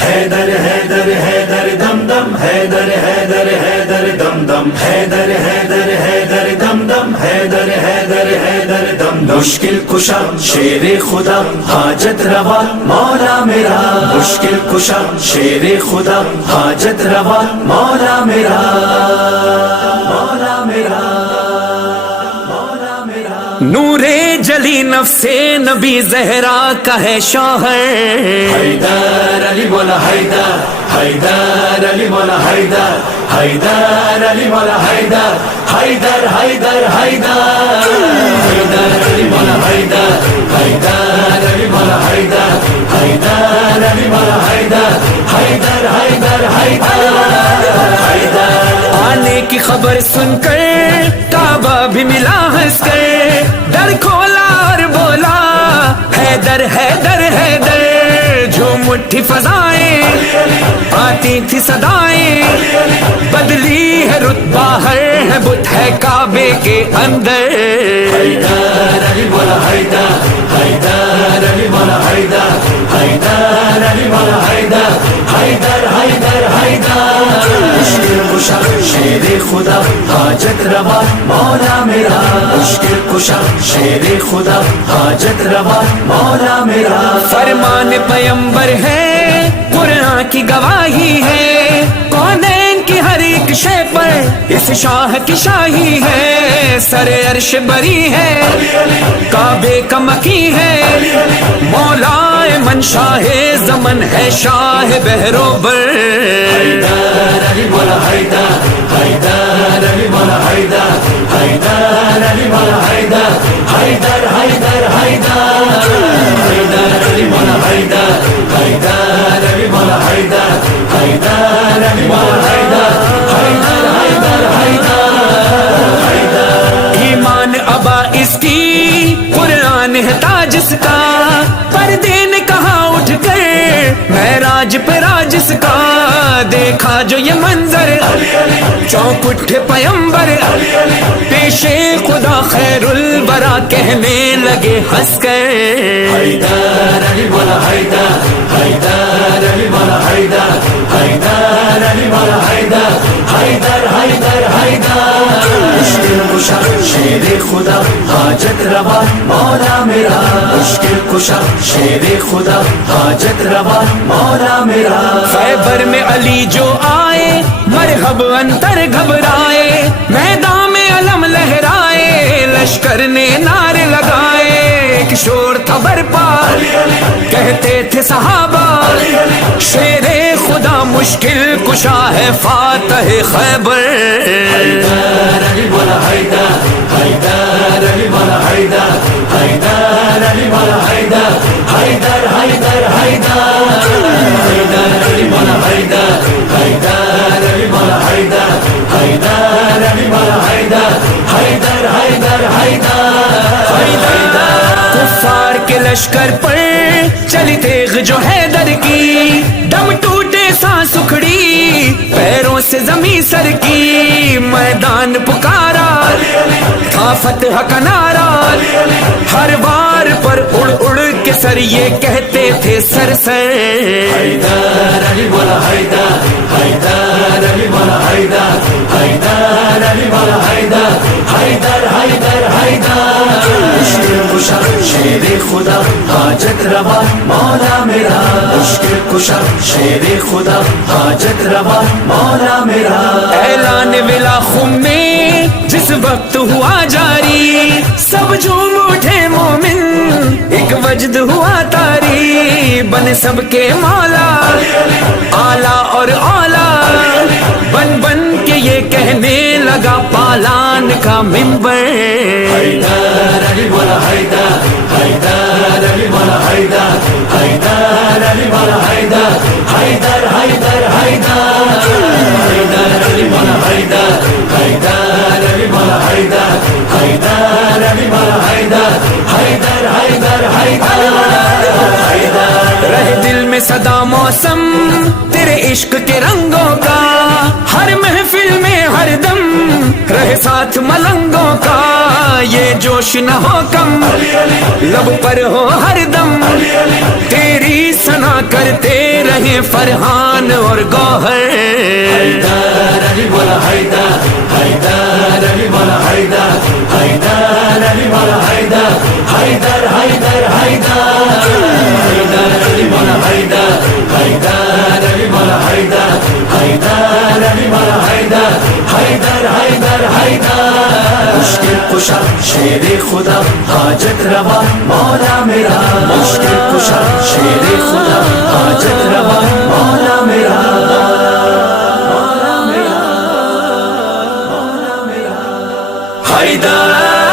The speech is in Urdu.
حیدر حیدر حیدر دم دم حیدر حیدر حیدر دم دم حیدر حیدر حیدر دم دم حیدر حیدر حیدر دم دم مشکل کشا شیر خدا حاجت روا مولا میرا مشکل کشا شیر خدا حاجت روا مولا میرا مولا میرا نور جلی نفس نبی زہرا کا ہے شوہر حیدر علی مولا حیدر حیدر علی مولا حیدر حیدر علی مولا حیدر حیدر حیدر حیدر حیدر علی مولا حیدر حیدر علی مولا حیدر حیدر علی مولا حیدر حیدر حیدر حیدر آنے کی خبر سن کر کعبہ بھی ملا ہنس کر در کھولا اور بولا حیدر حیدر حیدر جو مٹھی فضائیں آتی تھی صدائیں بدلی ہے رتبہ ہر ہے بت ہے کعبے کے اندر حیدر علی مولا حیدر حیدر علی مولا حیدر حیدر علی مولا حیدر حیدر حیدر حیدر مشکل کشا شیر خدا حاجت روا مولا میرا مشکل کشا شیر خدا حاجت روا مولا میرا فرمان پیمبر ہے قرآن کی گواہی ہے کونین کی ہر ایک شے پر اس شاہ کی شاہی ہے سر عرش بری ہے کعبے کا مکی ہے مولا من شاہ زمن ہے شاہ بحرو بر حیدر علی مولا حیدر حیدر علی مولا حیدر حیدر علی مولا حیدر حیدر حیدر حیدر حیدر علی مولا حیدر حیدر علی مولا حیدر حیدر علی مولا حیدر حیدر حیدر حیدر ایمان ابا اس کی قرآن ہے تاج اس کا پردے نے کہاں اٹھ کر معراج پہ راج اس کا دیکھا جو یہ منظر چونک اٹھے پیمبر پیش خدا خیر البرا کہنے لگے ہنس کر حیدر علی مولا حیدر حیدر علی مولا حیدر حیدر علی مولا حیدر حیدر حیدر حیدر مشکل کشا شیر خدا حاجت روا مولا میرا مشکل کشا شیر خدا حاجت روا مولا میرا خیبر میں علی جو آئے مرحب انتر گھبرائے میدان میں علم لہرائے لشکر نے نعرے لگائے ایک شور تھا برپا کہتے تھے صحابہ شیر خدا مشکل کشا ہے فاتح خیبر حیدر علی مولا حیدر حیدر علی مولا حیدر حیدر علی مولا حیدر حیدر حیدر حیدر حیدر علی مولا حیدر حیدر علی مولا حیدر حیدر علی مولا حیدر حیدر حیدر حیدر کفار کے لشکر پر چلی تیغ جو حیدر کی دم ٹوٹے سانس اکھڑی پیروں سے زمین سر کی میدان پکارا تھا فتح کا نعرہ ہر وار پر اڑ اڑ کے سر یہ کہتے تھے سر سر حیدر علی مولا حیدر حیدر علی مولا حیدر حیدر علی مولا حیدر حیدر حیدر حیدر مشکل کشا شیر خدا حاجت روا مولا میرا مشکل کشا شیر خدا حاجت روا مولا میرا اعلان ولا خم میں جس وقت ہوا جاری سب جھوم اٹھے مومن ایک وجد ہوا تاری بن سب کے مولا اعلیٰ اور اولا بن بن کے یہ کہنے لگا پالان کا منبر حیدر علی مولا حیدر حیدر علی مولا حیدر حیدر علی مولا حیدر حیدر حیدر حیدر حیدر علی مولا حیدر حیدر علی مولا حیدر حیدر علی مولا حیدر حیدر حیدر حیدر رہ دل میں صدا موسم تیرے عشق کے رنگوں کا ہر محفل میں ہر دم رہے ساتھ ملنگوں کا یہ جوش نہ ہو کم لب پر ہو ہر دم تیری ثنا کرتے رہے فرحان اور گوہر. حیدر علی مولا حیدر، حیدر علی مولا حیدر، حیدر علی مولا حیدر، حیدر حیدر حیدر، حیدر علی مولا حیدر، حیدر علی مولا حیدر، حیدر علی مولا حیدر، حیدر حیدر حیدر. مشکل کشا شیر خدا حاجت روا مولا میرا، مشکل کشا شیر خدا حاجت روا مولا میرا. حیدر